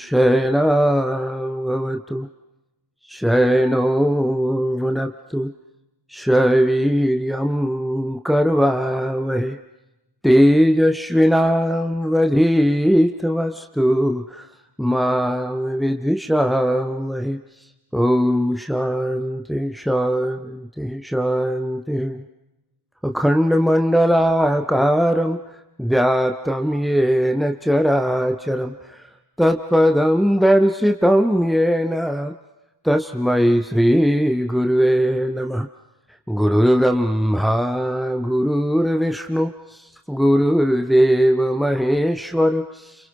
शयनावतु शयनो भुनक्तु शवीर्यं कर्वावहै तेजस्विनावधीतमस्तु मा विद्विषावहै। ओम शांति शांति शांति। अखंडमंडलाकारं व्याप्तं येन चराचरं तत्पदं दर्शितं येन तस्मै श्री गुरुवे नमः। गुरुर्ब्रह्मा गुरुर्विष्णु गुरुर्देव महेश्वर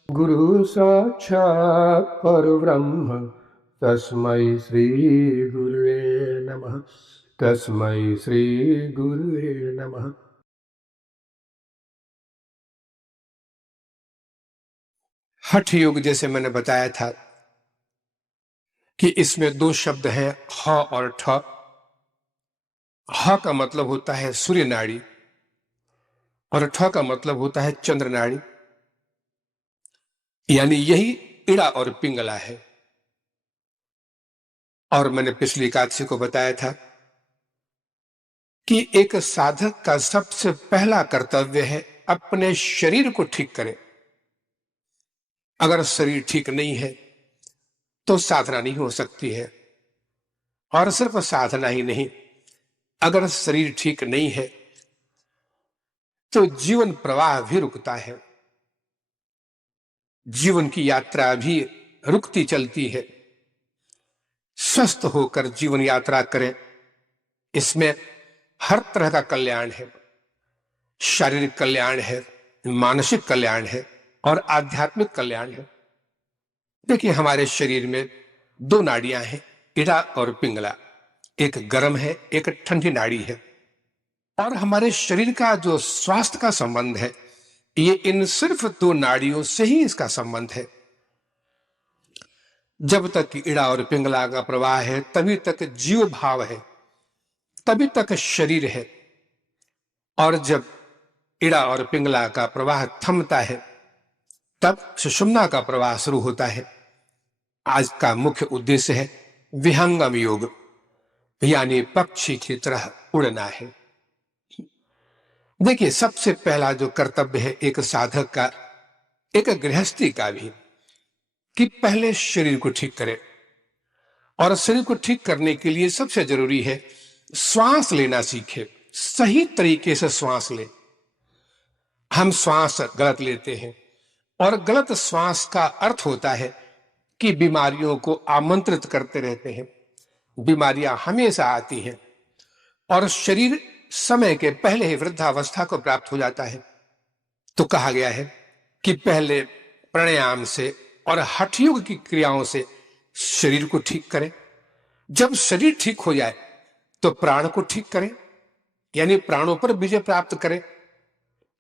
गुरु साक्षात् परब्रह्म तस्मै श्री गुरुवे नमः। तस्मै श्री गुरुवे नमः। हठ योग जैसे मैंने बताया था कि इसमें दो शब्द हैं, ह और ठ। ह का मतलब होता है सूर्य नाड़ी और ठ का मतलब होता है चंद्र नाड़ी, यानी यही इड़ा और पिंगला है। और मैंने पिछली एकादशी को बताया था कि एक साधक का सबसे पहला कर्तव्य है अपने शरीर को ठीक करें। अगर शरीर ठीक नहीं है तो साधना नहीं हो सकती है। और सिर्फ साधना ही नहीं, अगर शरीर ठीक नहीं है तो जीवन प्रवाह भी रुकता है, जीवन की यात्रा भी रुकती चलती है। स्वस्थ होकर जीवन यात्रा करें, इसमें हर तरह का कल्याण है। शारीरिक कल्याण है, मानसिक कल्याण है और आध्यात्मिक कल्याण है। देखिए, हमारे शरीर में दो नाड़ियां हैं, इड़ा और पिंगला। एक गर्म है, एक ठंडी नाड़ी है। और हमारे शरीर का जो स्वास्थ्य का संबंध है, ये इन सिर्फ दो नाड़ियों से ही इसका संबंध है। जब तक इड़ा और पिंगला का प्रवाह है तभी तक जीव भाव है, तभी तक शरीर है। और जब इड़ा और पिंगला का प्रवाह थमता है तब सुषुम्ना का प्रवाह शुरू होता है। आज का मुख्य उद्देश्य है विहंगम योग, यानी पक्षी की तरह उड़ना है। देखिए, सबसे पहला जो कर्तव्य है एक साधक का, एक गृहस्थी का भी, कि पहले शरीर को ठीक करे। और शरीर को ठीक करने के लिए सबसे जरूरी है श्वास लेना सीखे, सही तरीके से श्वास ले। हम श्वास गलत लेते हैं और गलत श्वास का अर्थ होता है कि बीमारियों को आमंत्रित करते रहते हैं। बीमारियां हमेशा आती हैं और शरीर समय के पहले ही वृद्धावस्था को प्राप्त हो जाता है। तो कहा गया है कि पहले प्राणायाम से और हठ योग की क्रियाओं से शरीर को ठीक करें। जब शरीर ठीक हो जाए तो प्राण को ठीक करें, यानी प्राणों पर विजय प्राप्त करें।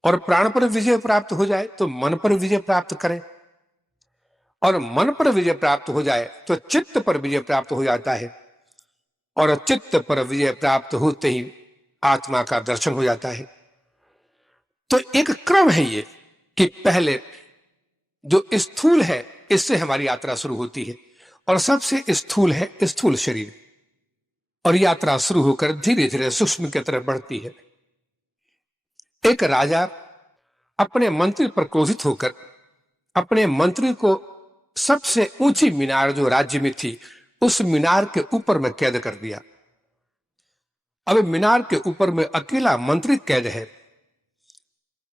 और प्राण पर विजय प्राप्त हो जाए तो मन पर विजय प्राप्त करें। और मन पर विजय प्राप्त हो जाए तो चित्त पर विजय प्राप्त हो जाता है। और चित्त पर विजय प्राप्त होते ही आत्मा का दर्शन हो जाता है। तो एक क्रम है ये कि पहले जो स्थूल है इससे हमारी यात्रा शुरू होती है, और सबसे स्थूल है स्थूल शरीर। और यात्रा शुरू होकर धीरे धीरे सूक्ष्म की तरफ बढ़ती है। एक राजा अपने मंत्री पर क्रोधित होकर अपने मंत्री को सबसे ऊंची मीनार जो राज्य में थी उस मीनार के ऊपर में कैद कर दिया। अब मीनार के ऊपर में अकेला मंत्री कैद है,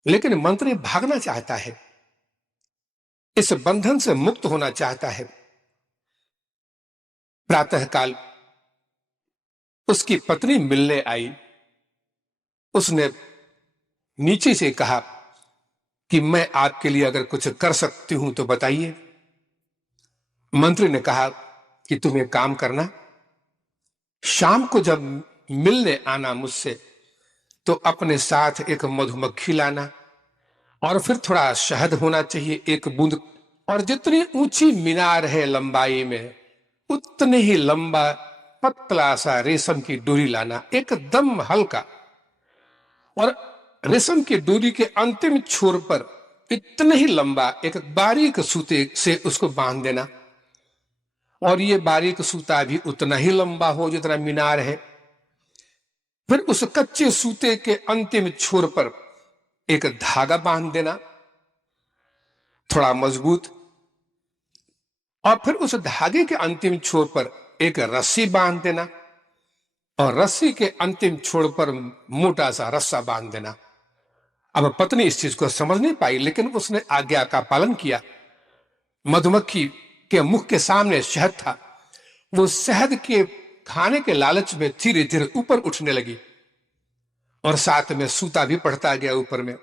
लेकिन मंत्री भागना चाहता है, इस बंधन से मुक्त होना चाहता है। प्रातःकाल उसकी पत्नी मिलने आई। उसने नीचे से कहा कि मैं आपके लिए अगर कुछ कर सकती हूं तो बताइए। मंत्री ने कहा कि तुम्हें काम करना, शाम को जब मिलने आना मुझसे तो अपने साथ एक मधुमक्खी लाना, और फिर थोड़ा शहद होना चाहिए, एक बूंद। और जितनी ऊंची मीनार है लंबाई में, उतने ही लंबा पतला सा रेशम की डोरी लाना, एकदम हल्का, और रेशम की डोरी के अंतिम छोर पर इतने ही लंबा एक बारीक सूते से उसको बांध देना, और ये बारीक सूता भी उतना ही लंबा हो जितना मीनार है। फिर उस कच्चे सूते के अंतिम छोर पर एक धागा बांध देना, थोड़ा मजबूत, और फिर उस धागे के अंतिम छोर पर एक रस्सी बांध देना, और रस्सी के अंतिम छोर पर मोटा सा रस्सा बांध देना। अब पत्नी इस चीज को समझ नहीं पाई, लेकिन उसने आज्ञा का पालन किया। मधुमक्खी के मुख के सामने शहद था, वो शहद के खाने के लालच में धीरे धीरे ऊपर उठने लगी, और साथ में सूता भी बढ़ता गया ऊपर में।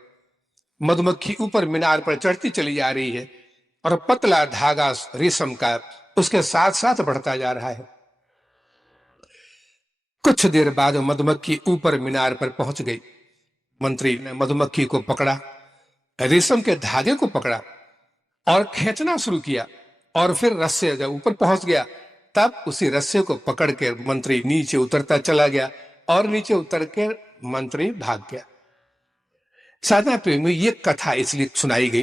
मधुमक्खी ऊपर मीनार पर चढ़ती चली जा रही है, और पतला धागा रेशम का उसके साथ साथ बढ़ता जा रहा है। कुछ देर बाद मधुमक्खी ऊपर मीनार पर पहुंच गई। मंत्री ने मधुमक्खी को पकड़ा, रेशम के धागे को पकड़ा और खींचना शुरू किया, और फिर रस्से जब ऊपर पहुंच गया तब उसी रस्से को पकड़ के मंत्री नीचे उतरता चला गया, और नीचे उतर के मंत्री भाग गया। साधना प्रेमी, ये कथा इसलिए सुनाई गई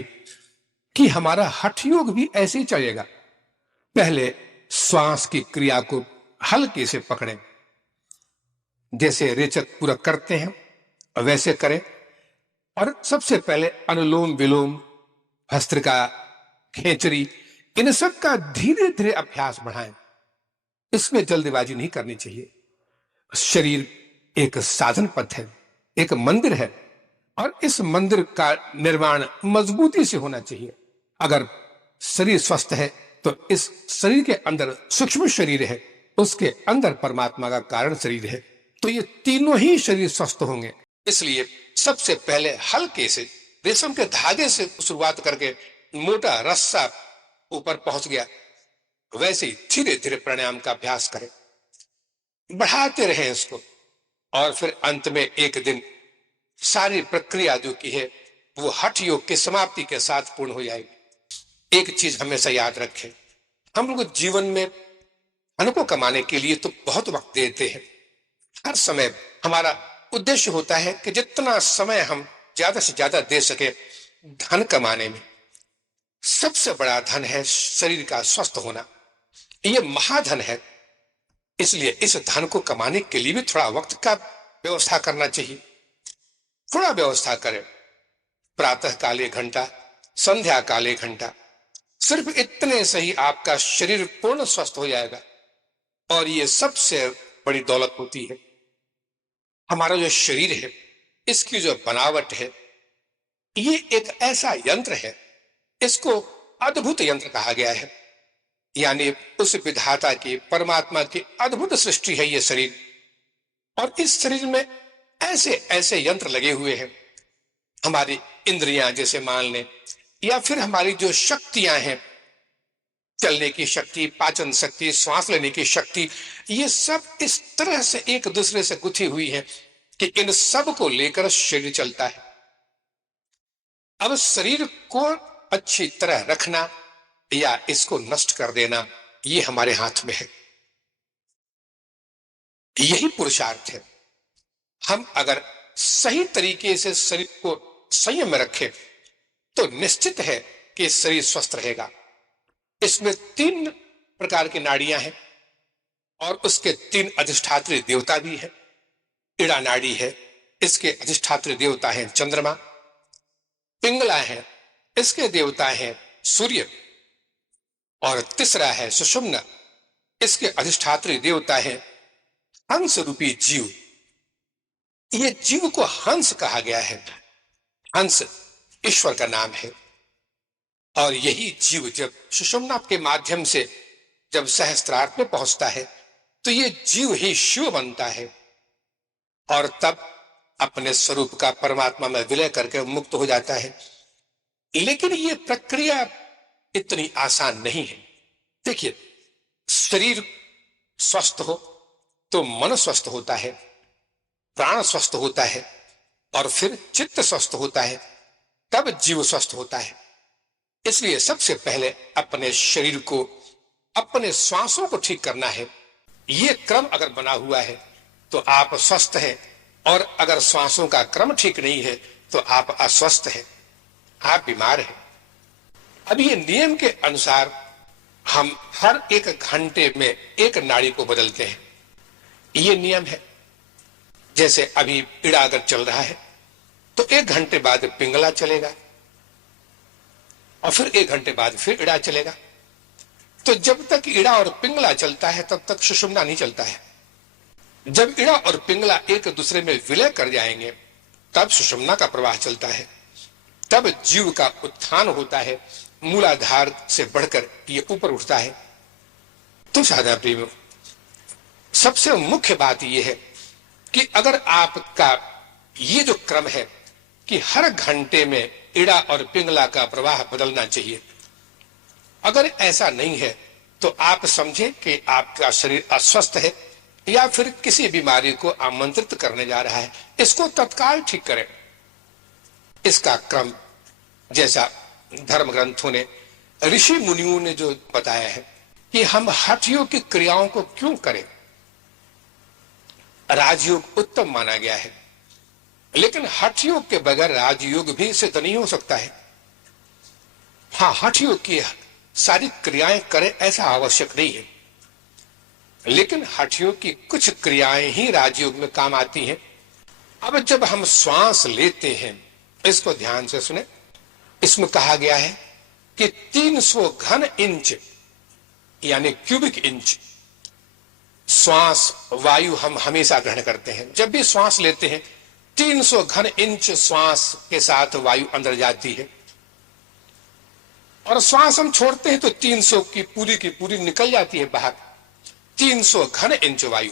कि हमारा हठ योग भी ऐसे ही चलेगा। पहले श्वास की क्रिया को हल्के से पकड़ें, जैसे रेचक पूरा करते हैं वैसे करें, और सबसे पहले अनुलोम विलोम, भस्त्रिका, खेचरी, इन सब का धीरे धीरे अभ्यास बढ़ाएं। इसमें जल्दबाजी नहीं करनी चाहिए। शरीर एक साधन पथ है, एक मंदिर है, और इस मंदिर का निर्माण मजबूती से होना चाहिए। अगर शरीर स्वस्थ है तो इस शरीर के अंदर सूक्ष्म शरीर है, उसके अंदर परमात्मा का कारण शरीर है, तो ये तीनों ही शरीर स्वस्थ होंगे। इसलिए सबसे पहले हल्के से रेशम के धागे से शुरुआत करके मोटा रस्सा ऊपर पहुंच गया, वैसे ही धीरे धीरे प्राणायाम का अभ्यास करें, बढ़ाते रहें इसको, और फिर अंत में एक दिन सारी प्रक्रिया जो की है वो हठ योग की समाप्ति के साथ पूर्ण हो जाएगी। एक चीज हमेशा याद रखें, हम लोग जीवन में धन को कमाने के लिए तो बहुत वक्त देते हैं। हर समय हमारा उद्देश्य होता है कि जितना समय हम ज्यादा से ज्यादा दे सके धन कमाने में। सबसे बड़ा धन है शरीर का स्वस्थ होना, ये महाधन है। इसलिए इस धन को कमाने के लिए भी थोड़ा वक्त का व्यवस्था करना चाहिए। थोड़ा व्यवस्था करें, प्रातः काल 1 घंटा, संध्या काल 1 घंटा, सिर्फ इतने से ही आपका शरीर पूर्ण स्वस्थ हो जाएगा। और ये सबसे बड़ी दौलत होती है। हमारा जो शरीर है, इसकी जो बनावट है, ये एक ऐसा यंत्र है, इसको अद्भुत यंत्र कहा गया है। यानी उस विधाता की, परमात्मा की अद्भुत सृष्टि है ये शरीर। और इस शरीर में ऐसे ऐसे यंत्र लगे हुए हैं। हमारी इंद्रियां जैसे मान लें, या फिर हमारी जो शक्तियां हैं, चलने की शक्ति, पाचन शक्ति, श्वास लेने की शक्ति, ये सब इस तरह से एक दूसरे से गुथी हुई है कि इन सब को लेकर शरीर चलता है। अब शरीर को अच्छी तरह रखना या इसको नष्ट कर देना, ये हमारे हाथ में है। यही पुरुषार्थ है। हम अगर सही तरीके से शरीर को संयम में रखें तो निश्चित है कि शरीर स्वस्थ रहेगा। इसमें 3 प्रकार की नाड़ियां हैं, और उसके 3 अधिष्ठात्री देवता भी है। इड़ा नाड़ी है, इसके अधिष्ठात्री देवता हैं चंद्रमा। पिंगला है, इसके देवता हैं सूर्य। और तीसरा है सुषुम्ना, इसके अधिष्ठात्री देवता है हंस रूपी जीव। ये जीव को हंस कहा गया है। हंस ईश्वर का नाम है। और यही जीव जब सुषुम्ना के माध्यम से जब सहस्त्रार्थ में पहुंचता है तो ये जीव ही शिव बनता है, और तब अपने स्वरूप का परमात्मा में विलय करके मुक्त हो जाता है। लेकिन ये प्रक्रिया इतनी आसान नहीं है। देखिए, शरीर स्वस्थ हो तो मन स्वस्थ होता है, प्राण स्वस्थ होता है, और फिर चित्त स्वस्थ होता है, तब जीव स्वस्थ होता है। इसलिए सबसे पहले अपने शरीर को, अपने श्वासों को ठीक करना है। ये क्रम अगर बना हुआ है तो आप स्वस्थ हैं, और अगर श्वासों का क्रम ठीक नहीं है तो आप अस्वस्थ हैं, आप बीमार हैं। अब ये नियम के अनुसार हम हर 1 घंटे में एक नाड़ी को बदलते हैं, ये नियम है। जैसे अभी इड़ा अगर चल रहा है तो 1 घंटे बाद पिंगला चलेगा, और फिर 1 घंटे बाद फिर इड़ा चलेगा। तो जब तक इड़ा और पिंगला चलता है तब तक सुषुम्ना नहीं चलता है। जब इड़ा और पिंगला एक दूसरे में विलय कर जाएंगे तब सुषुम्ना का प्रवाह चलता है, तब जीव का उत्थान होता है, मूलाधार से बढ़कर ये ऊपर उठता है। तो साधा प्रेमियों, सबसे मुख्य बात यह है कि अगर आपका ये जो क्रम है कि हर घंटे में इड़ा और पिंगला का प्रवाह बदलना चाहिए, अगर ऐसा नहीं है तो आप समझें कि आपका शरीर अस्वस्थ है या फिर किसी बीमारी को आमंत्रित करने जा रहा है। इसको तत्काल ठीक करें। इसका क्रम जैसा धर्म ग्रंथों ने, ऋषि मुनियों ने जो बताया है कि हम हठयोग की क्रियाओं को क्यों करें। राजयोग उत्तम माना गया है, लेकिन हठयोग के बगैर राजयोग भी सिद्ध नहीं हो सकता है। हाँ, हठयोग की सारी क्रियाएं करें ऐसा आवश्यक नहीं है, लेकिन हठयोग की कुछ क्रियाएं ही राजयोग में काम आती हैं। अब जब हम श्वास लेते हैं, इसको ध्यान से सुने, इसमें कहा गया है कि 300 घन इंच यानी क्यूबिक इंच श्वास वायु हम हमेशा ग्रहण करते हैं। जब भी श्वास लेते हैं 300 घन इंच श्वास के साथ वायु अंदर जाती है, और श्वास हम छोड़ते हैं तो 300 की पूरी निकल जाती है बाहर। 300 घन इंच वायु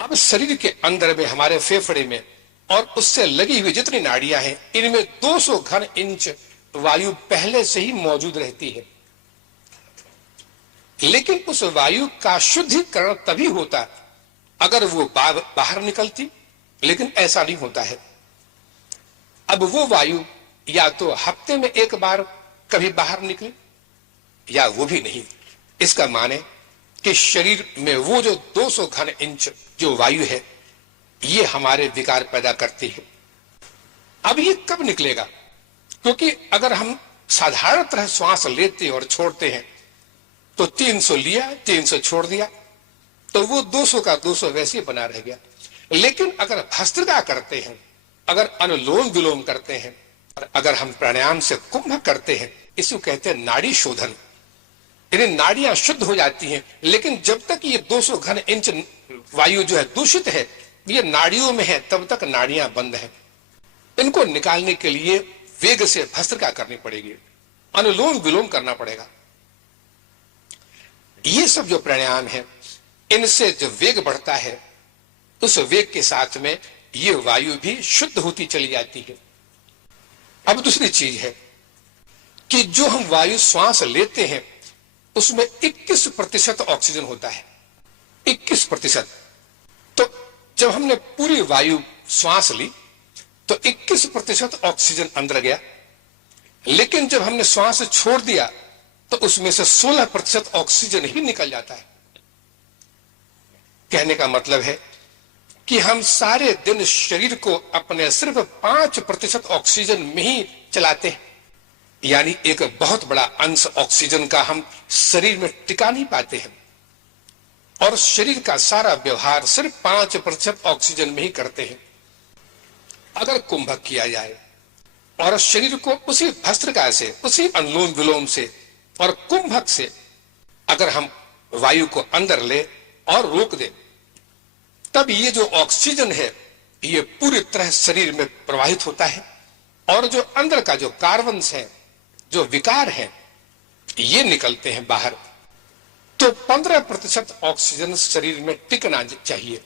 अब शरीर के अंदर में, हमारे फेफड़े में और उससे लगी हुई जितनी नाड़ियां हैं, इनमें 200 घन इंच वायु पहले से ही मौजूद रहती है। लेकिन उस वायु का शुद्धिकरण तभी होता अगर वो बाहर निकलती, लेकिन ऐसा नहीं होता है। अब वो वायु या तो हफ्ते में एक बार कभी बाहर निकले या वो भी नहीं। इसका माने कि शरीर में वो जो 200 घन इंच जो वायु है, ये हमारे विकार पैदा करती है। अब ये कब निकलेगा? क्योंकि अगर हम साधारणतः श्वास लेते और छोड़ते हैं तो 300 लिया, 300 छोड़ दिया, तो वो 200 का 200 वैसे ही बना रह गया। लेकिन अगर भस्त्रिका करते हैं, अगर अनुलोम विलोम करते हैं, और अगर हम प्राणायाम से कुंभ करते हैं, इसको कहते हैं नाड़ी शोधन, यानी नाड़ियां शुद्ध हो जाती हैं। लेकिन जब तक ये 200 घन इंच वायु जो है दूषित है, ये नाड़ियों में है, तब तक नाड़ियां बंद है। इनको निकालने के लिए वेग से भस्त्रिका करनी पड़ेगी, अनुलोम विलोम करना पड़ेगा। ये सब जो प्राणायाम है, इनसे जो वेग बढ़ता है, उस वेग के साथ में ये वायु भी शुद्ध होती चली जाती है। अब दूसरी चीज है कि जो हम वायु श्वास लेते हैं उसमें 21% ऑक्सीजन होता है, 21%। तो जब हमने पूरी वायु श्वास ली तो 21% ऑक्सीजन अंदर गया, लेकिन जब हमने श्वास छोड़ दिया तो उसमें से 16% ऑक्सीजन ही निकल जाता है। कहने का मतलब है कि हम सारे दिन शरीर को अपने सिर्फ 5% ऑक्सीजन में ही चलाते हैं, यानी एक बहुत बड़ा अंश ऑक्सीजन का हम शरीर में टिका नहीं पाते हैं, और शरीर का सारा व्यवहार सिर्फ 5% ऑक्सीजन में ही करते हैं। अगर कुंभक किया जाए और शरीर को उसी भस्त्रिका से, उसी अनुलोम विलोम से और कुंभक से अगर हम वायु को अंदर ले और रोक दे, तब ये जो ऑक्सीजन है ये पूरी तरह शरीर में प्रवाहित होता है, और जो अंदर का जो कार्बन्स है, जो विकार है, ये निकलते हैं बाहर। तो 15% ऑक्सीजन शरीर में टिकना चाहिए,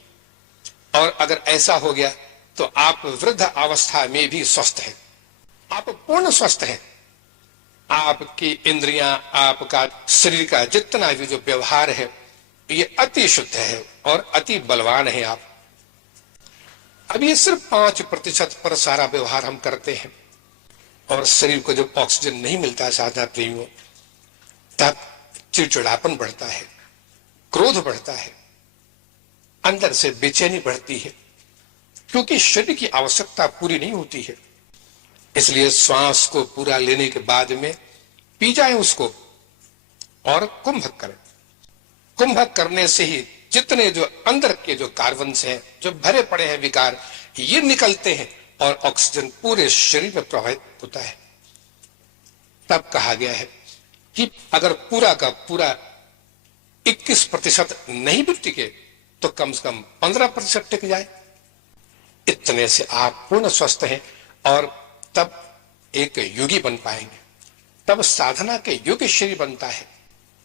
और अगर ऐसा हो गया तो आप वृद्ध अवस्था में भी स्वस्थ हैं, आप पूर्ण स्वस्थ हैं। आपकी इंद्रियां, आपका शरीर का जितना भी जो व्यवहार है, ये अति शुद्ध है और अति बलवान है आप। अब ये सिर्फ 5% पर सारा व्यवहार हम करते हैं, और शरीर को जब ऑक्सीजन नहीं मिलता साधना प्रेमियों, तब चिड़चिड़ापन बढ़ता है, क्रोध बढ़ता है, अंदर से बेचैनी बढ़ती है, क्योंकि शरीर की आवश्यकता पूरी नहीं होती है। इसलिए श्वास को पूरा लेने के बाद में पी जाए उसको और कुंभक करें। कुंभक करने से ही जितने जो अंदर के जो कार्बन्स हैं, जो भरे पड़े हैं विकार, ये निकलते हैं और ऑक्सीजन पूरे शरीर में प्रवाहित होता है। तब कहा गया है कि अगर पूरा का पूरा 21% नहीं भी टिके तो कम से कम 15% टिक जाए। इतने से आप पूर्ण स्वस्थ हैं और तब एक योगी बन पाएंगे, तब साधना के योग्य शरीर बनता है।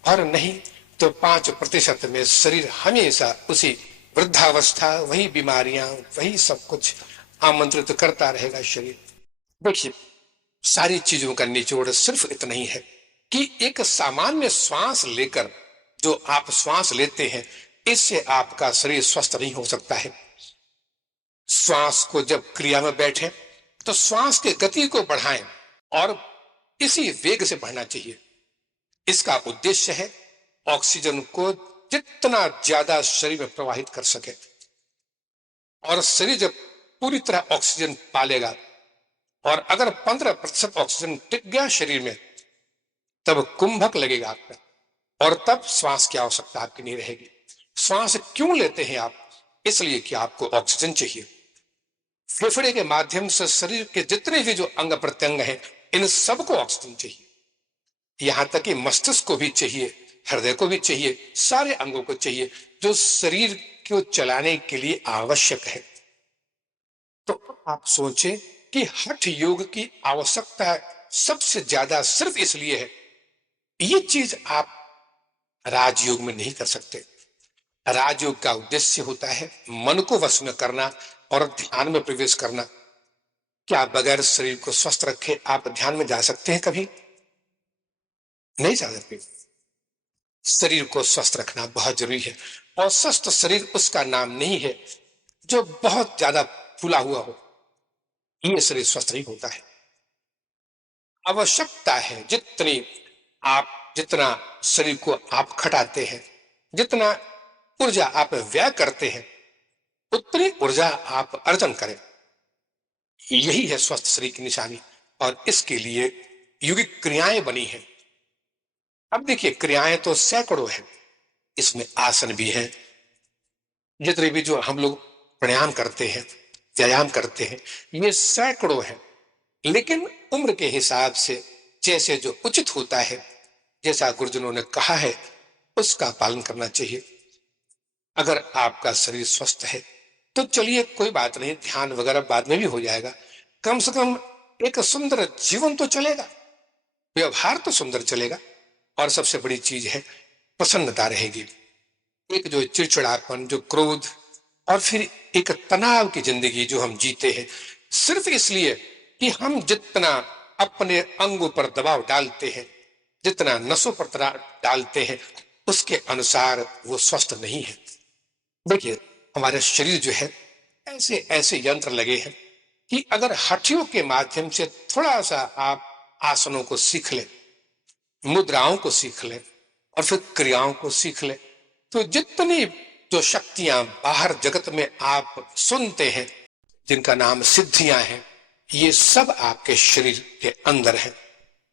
और नहीं तो 5% में शरीर हमेशा उसी वृद्धावस्था, वही बीमारियां, वही सब कुछ आमंत्रित करता रहेगा शरीर। देखिए, सारी चीजों का निचोड़ सिर्फ इतना ही है कि एक सामान्य श्वास लेकर जो आप श्वास लेते हैं, इससे आपका शरीर स्वस्थ नहीं हो सकता है। श्वास को जब क्रिया में बैठे तो श्वास की गति को बढ़ाएं और इसी वेग से बढ़ना चाहिए। इसका उद्देश्य है ऑक्सीजन को जितना ज्यादा शरीर में प्रवाहित कर सके। और शरीर जब पूरी तरह ऑक्सीजन पालेगा और अगर 15% ऑक्सीजन टिक गया शरीर में, तब कुंभक लगेगा आपका और तब श्वास की आवश्यकता आपकी नहीं रहेगी। श्वास क्यों लेते हैं आप? इसलिए कि आपको ऑक्सीजन चाहिए। फेफड़े के माध्यम से शरीर के जितने भी जो अंग प्रत्यंग हैं, इन सबको ऑक्सीजन चाहिए। यहां तक कि मस्तिष्क को भी चाहिए, हृदय को भी चाहिए, सारे अंगों को चाहिए जो शरीर को चलाने के लिए आवश्यक है। तो आप सोचें कि हठ योग की आवश्यकता सबसे ज्यादा सिर्फ इसलिए है। ये चीज आप राजयोग में नहीं कर सकते। राजयोग का उद्देश्य होता है मन को वश में करना और ध्यान में प्रवेश करना। क्या बगैर शरीर को स्वस्थ रखे आप ध्यान में जा सकते हैं? कभी नहीं जा सकते। शरीर को स्वस्थ रखना बहुत जरूरी है। और स्वस्थ शरीर उसका नाम नहीं है जो बहुत ज्यादा फूला हुआ हो, ये शरीर स्वस्थ नहीं होता है। आवश्यकता है जितना शरीर को आप खटाते हैं, जितना ऊर्जा आप व्यय करते हैं, उतनी ऊर्जा आप अर्जन करें। यही है स्वस्थ शरीर की निशानी। और इसके लिए योगिक क्रियाएं बनी हैं। अब देखिए, क्रियाएं तो सैकड़ों हैं। इसमें आसन भी है, जितने भी जो हम लोग प्राणायाम करते हैं, व्यायाम करते हैं, ये सैकड़ों हैं। लेकिन उम्र के हिसाब से जैसे जो उचित होता है, जैसा गुरुजनों ने कहा है, उसका पालन करना चाहिए। अगर आपका शरीर स्वस्थ है तो चलिए कोई बात नहीं, ध्यान वगैरह बाद में भी हो जाएगा। कम से कम एक सुंदर जीवन तो चलेगा, व्यवहार तो सुंदर चलेगा। और सबसे बड़ी चीज है प्रसन्नता रहेगी। एक जो चिड़चिड़ापन, जो क्रोध और फिर एक तनाव की जिंदगी जो हम जीते हैं, सिर्फ इसलिए कि हम जितना अपने अंगों पर दबाव डालते हैं, जितना नसों पर दबाव डालते हैं, उसके अनुसार वो स्वस्थ नहीं है। देखिए, हमारे शरीर जो है, ऐसे ऐसे यंत्र लगे हैं कि अगर हठियों के माध्यम से थोड़ा सा आप आसनों को सीख लें, मुद्राओं को सीख लें और फिर क्रियाओं को सीख लें, तो जितनी जो शक्तियां बाहर जगत में आप सुनते हैं, जिनका नाम सिद्धियां हैं, ये सब आपके शरीर के अंदर है।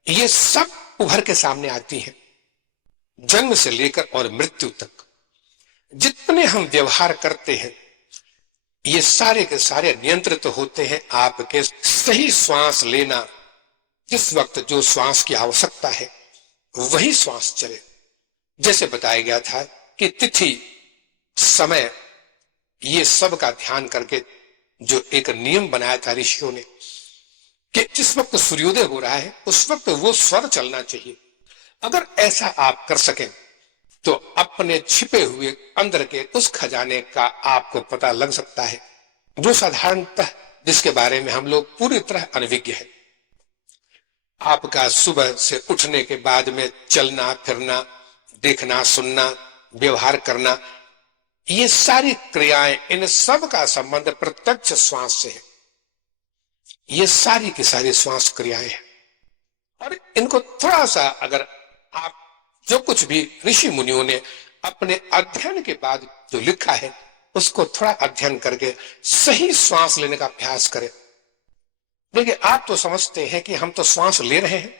ये सब उभर के सामने आती हैं। जन्म से लेकर और मृत्यु तक जितने हम व्यवहार करते हैं, ये सारे के सारे नियंत्रित होते हैं आपके सही श्वास लेना। जिस वक्त जो श्वास की आवश्यकता है वही श्वास चले। जैसे बताया गया था कि तिथि, समय, ये सब का ध्यान करके जो एक नियम बनाया था ऋषियों ने कि जिस वक्त सूर्योदय हो रहा है उस वक्त वो स्वर चलना चाहिए। अगर ऐसा आप कर सकें तो अपने छिपे हुए अंदर के उस खजाने का आपको पता लग सकता है, जो साधारणतः जिसके बारे में हम लोग पूरी तरह अनभिज्ञ है। आपका सुबह से उठने के बाद में चलना फिरना, देखना सुनना, व्यवहार करना, ये सारी क्रियाएं, इन सब का संबंध प्रत्यक्ष श्वास से है। ये सारी की सारी श्वास क्रियाएं हैं। और इनको थोड़ा सा अगर आप जो कुछ भी ऋषि मुनियों ने अपने अध्ययन के बाद जो लिखा है, उसको थोड़ा अध्ययन करके सही श्वास लेने का अभ्यास करें। देखिए, आप तो समझते हैं कि हम तो श्वास ले रहे हैं,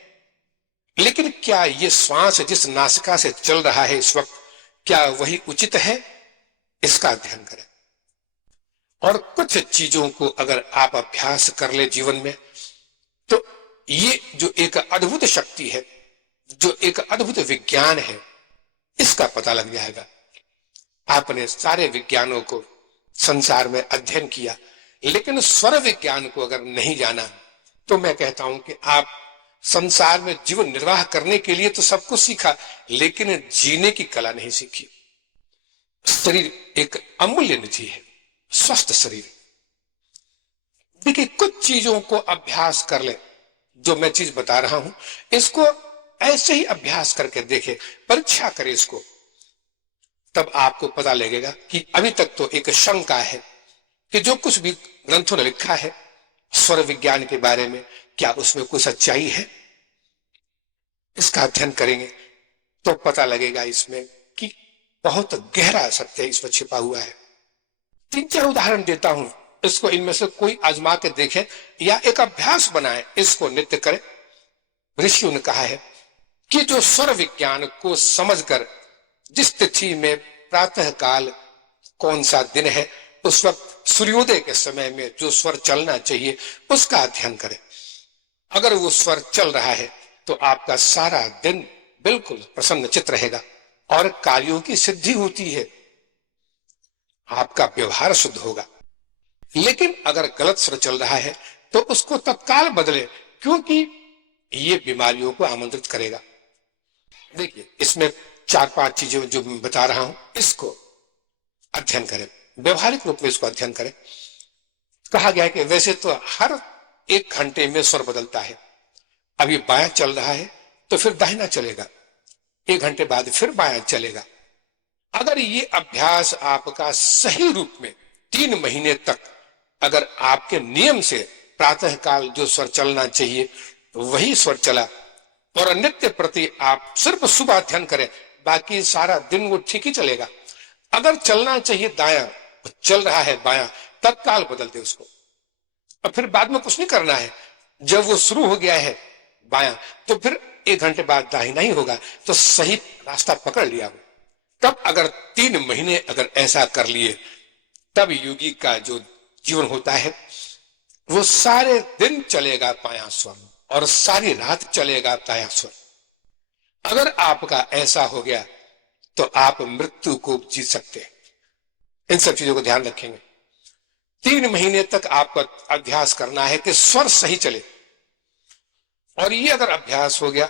लेकिन क्या ये श्वास जिस नासिका से चल रहा है इस वक्त, क्या वही उचित है? इसका अध्ययन करें। और कुछ चीजों को अगर आप अभ्यास कर ले जीवन में, तो ये जो एक अद्भुत शक्ति है, जो एक अद्भुत विज्ञान है, इसका पता लग जाएगा। आपने सारे विज्ञानों को संसार में अध्ययन किया, लेकिन स्वर विज्ञान को अगर नहीं जाना, तो मैं कहता हूं कि आप संसार में जीवन निर्वाह करने के लिए तो सब कुछ सीखा, लेकिन जीने की कला नहीं सीखी। शरीर एक अमूल्य निधि है, स्वस्थ शरीर। देखिए, कुछ चीजों को अभ्यास कर ले, जो मैं चीज बता रहा हूं, इसको ऐसे ही अभ्यास करके देखे, परीक्षा करें इसको, तब आपको पता लगेगा कि अभी तक तो एक शंका है कि जो कुछ भी ग्रंथों ने लिखा है स्वर विज्ञान के बारे में, क्या उसमें कोई सच्चाई है? इसका अध्ययन करेंगे तो पता लगेगा इसमें कि बहुत गहरा सत्य इसमें छिपा हुआ है। 3-4 उदाहरण देता हूं, इसको इनमें से कोई आजमा के देखें या एक अभ्यास बनाए, इसको नित्य करें। ऋषियों ने कहा है कि जो स्वर विज्ञान को समझकर जिस तिथि में प्रातः काल कौन सा दिन है, उस वक्त सूर्योदय के समय में जो स्वर चलना चाहिए उसका अध्ययन करें। अगर वो स्वर चल रहा है तो आपका सारा दिन बिल्कुल प्रसन्न चित्त रहेगा और कार्यों की सिद्धि होती है, आपका व्यवहार शुद्ध होगा। लेकिन अगर गलत स्वर चल रहा है तो उसको तत्काल बदले, क्योंकि ये बीमारियों को आमंत्रित करेगा। देखिए, इसमें 4-5 चीजें जो मैं बता रहा हूं, इसको अध्ययन करें, व्यवहारिक रूप में इसको अध्ययन करें। कहा गया है कि वैसे तो हर 1 घंटे में स्वर बदलता है। अभी बायां चल रहा है तो फिर दाहिना चलेगा, 1 घंटे बाद फिर बायां चलेगा। अगर ये अभ्यास आपका सही रूप में 3 महीने तक अगर आपके नियम से प्रातः काल जो स्वर चलना चाहिए वही स्वर चला, और नित्य प्रति आप सिर्फ सुबह अध्ययन करें, बाकी सारा दिन वो ठीक ही चलेगा। अगर चलना चाहिए दायां, चल रहा है बायां, तत्काल बदल दे उसको, और फिर बाद में कुछ नहीं करना है। जब वो शुरू हो गया है बायां, तो फिर 1 घंटे बाद दाहिना ही होगा, तो सही रास्ता पकड़ लिया वो। तब अगर 3 महीने अगर ऐसा कर लिए, तब योगी का जो जीवन होता है वो सारे दिन चलेगा बायां स्वर और सारी रात चलेगा दायां स्वर। अगर आपका ऐसा हो गया तो आप मृत्यु को जीत सकते हैं। इन सब चीजों को ध्यान रखेंगे। 3 महीने तक आपको अभ्यास करना है कि स्वर सही चले, और ये अगर अभ्यास हो गया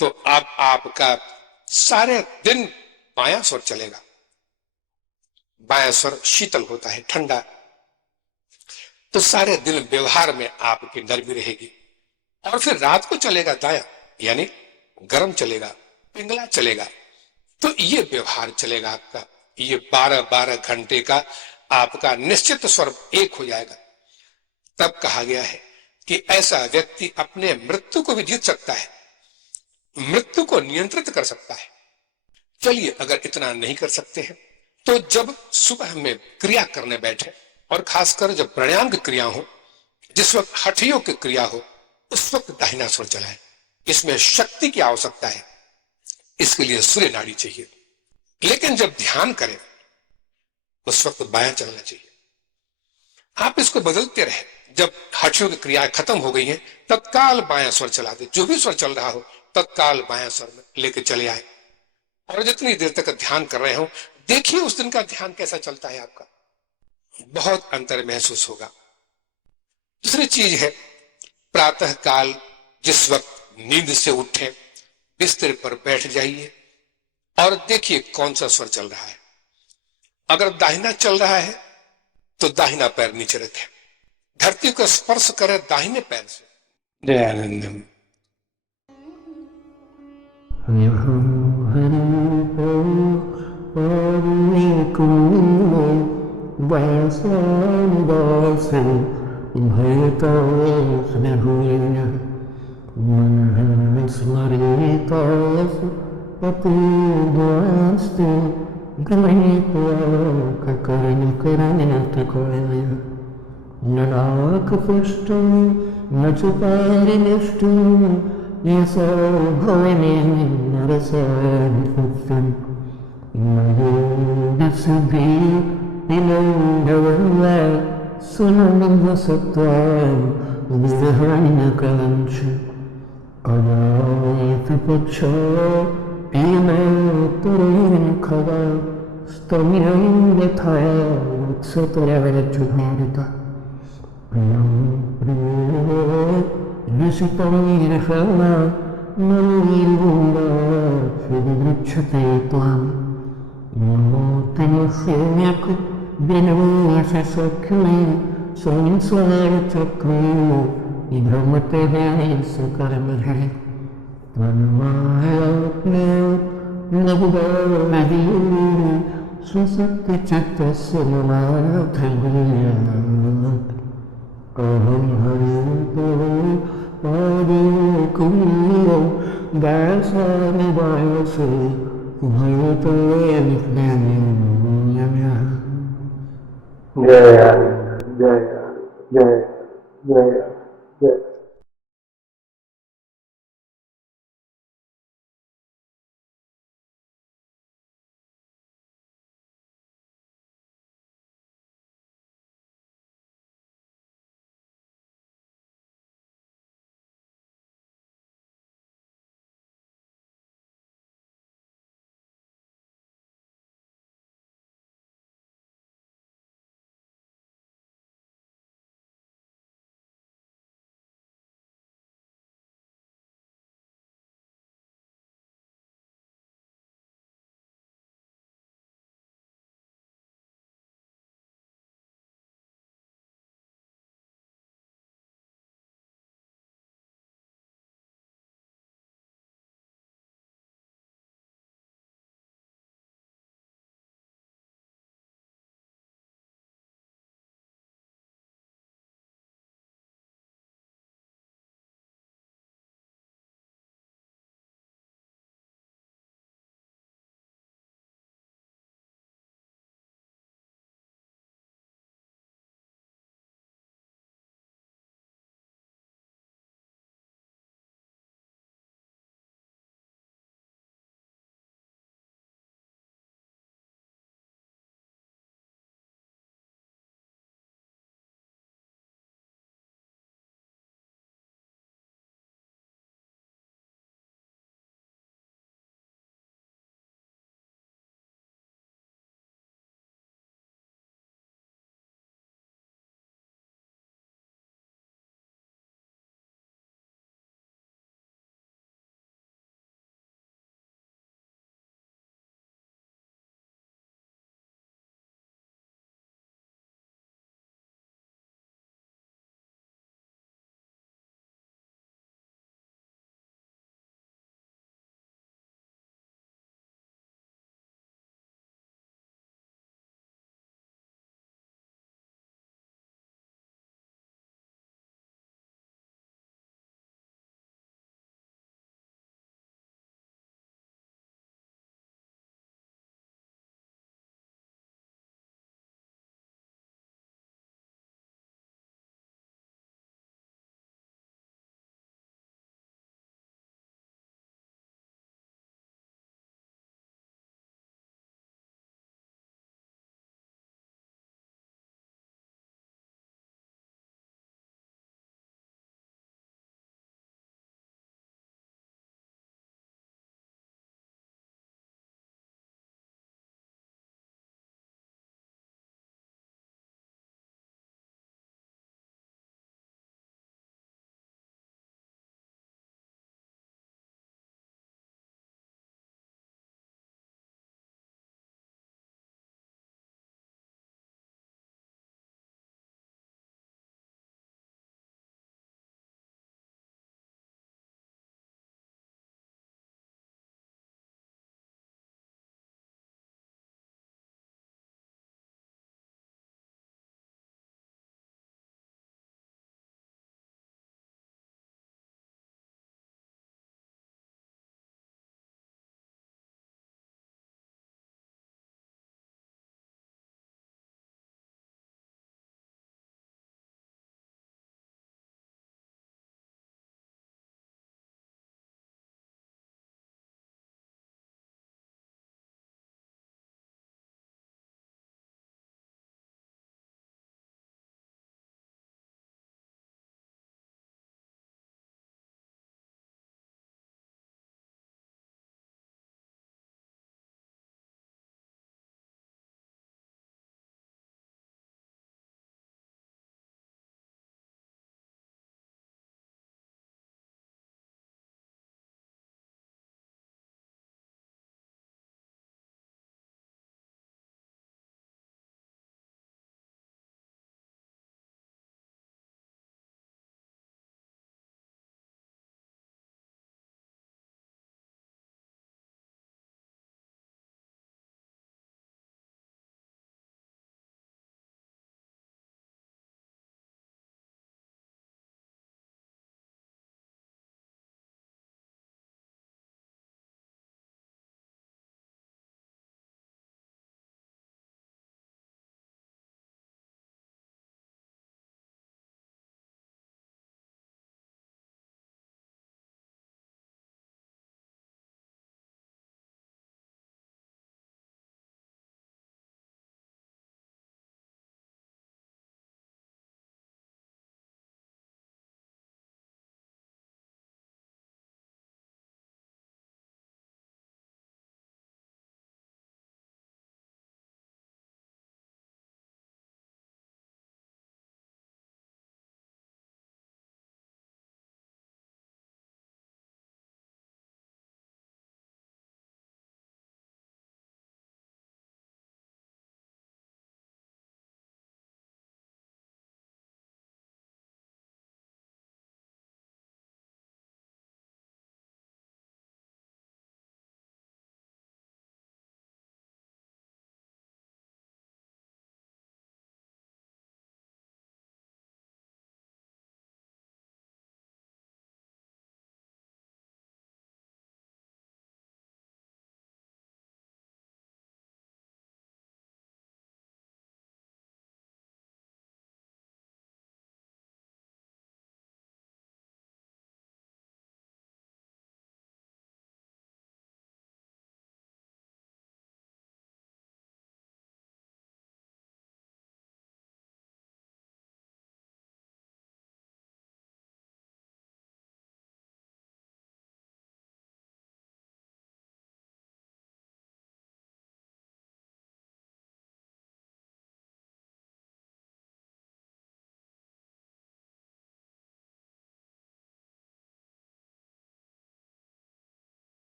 तो आपका सारे दिन बायां स्वर चलेगा। बायां स्वर शीतल होता है, ठंडा, तो सारे दिन व्यवहार में आपकी नरमी रहेगी। और फिर रात को चलेगा दायां, यानी गर्म चलेगा, पिंगला चलेगा, तो ये व्यवहार चलेगा आपका। ये 12-12 घंटे का आपका निश्चित स्वर एक हो जाएगा। तब कहा गया है कि ऐसा व्यक्ति अपने मृत्यु को भी जीत सकता है, मृत्यु को नियंत्रित कर सकता है। चलिए, अगर इतना नहीं कर सकते हैं तो जब सुबह में क्रिया करने बैठे, और खासकर जब प्राणायाम की क्रिया हो, जिस वक्त हठयोग की क्रिया हो, उस वक्त दाहिना स्वर चलाएं। इसमें शक्ति की आवश्यकता है, इसके लिए सूर्य नाड़ी चाहिए। लेकिन जब ध्यान करें उस वक्त बायां चलना चाहिए। आप इसको बदलते रहे। जब हठयोग की क्रियाएं खत्म हो गई हैं, तत्काल बायां स्वर चला दे। जो भी स्वर चल रहा हो तत्काल बायां स्वर में लेके चले आए, और जितनी देर तक ध्यान कर रहे हो, देखिए उस दिन का ध्यान कैसा चलता है आपका, बहुत अंतर महसूस होगा। दूसरी चीज है, प्रातः काल जिस वक्त नींद से उठे, बिस्तर पर बैठ जाइए और देखिए कौन सा स्वर चल रहा है। अगर दाहिना चल रहा है तो दाहिना पैर नीचे रखें, धरती को स्पर्श करें दाहिने पैर से। दयानंदम। Granito carne non ho capusto, non ci pare nessuno, io sono come me, non so di ma io da sapere, e non devo sono un sotto, un zahana calancio. Ora faccio pieno torino cava, sto mirando le tue sotto le vele giornata. Non si può dire ferma, non mi lunga, fede bracciate tuam. Non te ne fiacco, viene una se che me, sono in suonare ciocco. Ibrahimate beni sukaramare Tanmaya Nabuda Madini Susakti chatta sunamaya Tangiya Aham Harinto Adi Kumiyo Dasani Vayase Bhayato Nifnani Yamya Jaya, Jaya, Jaya, Jaya, Jaya.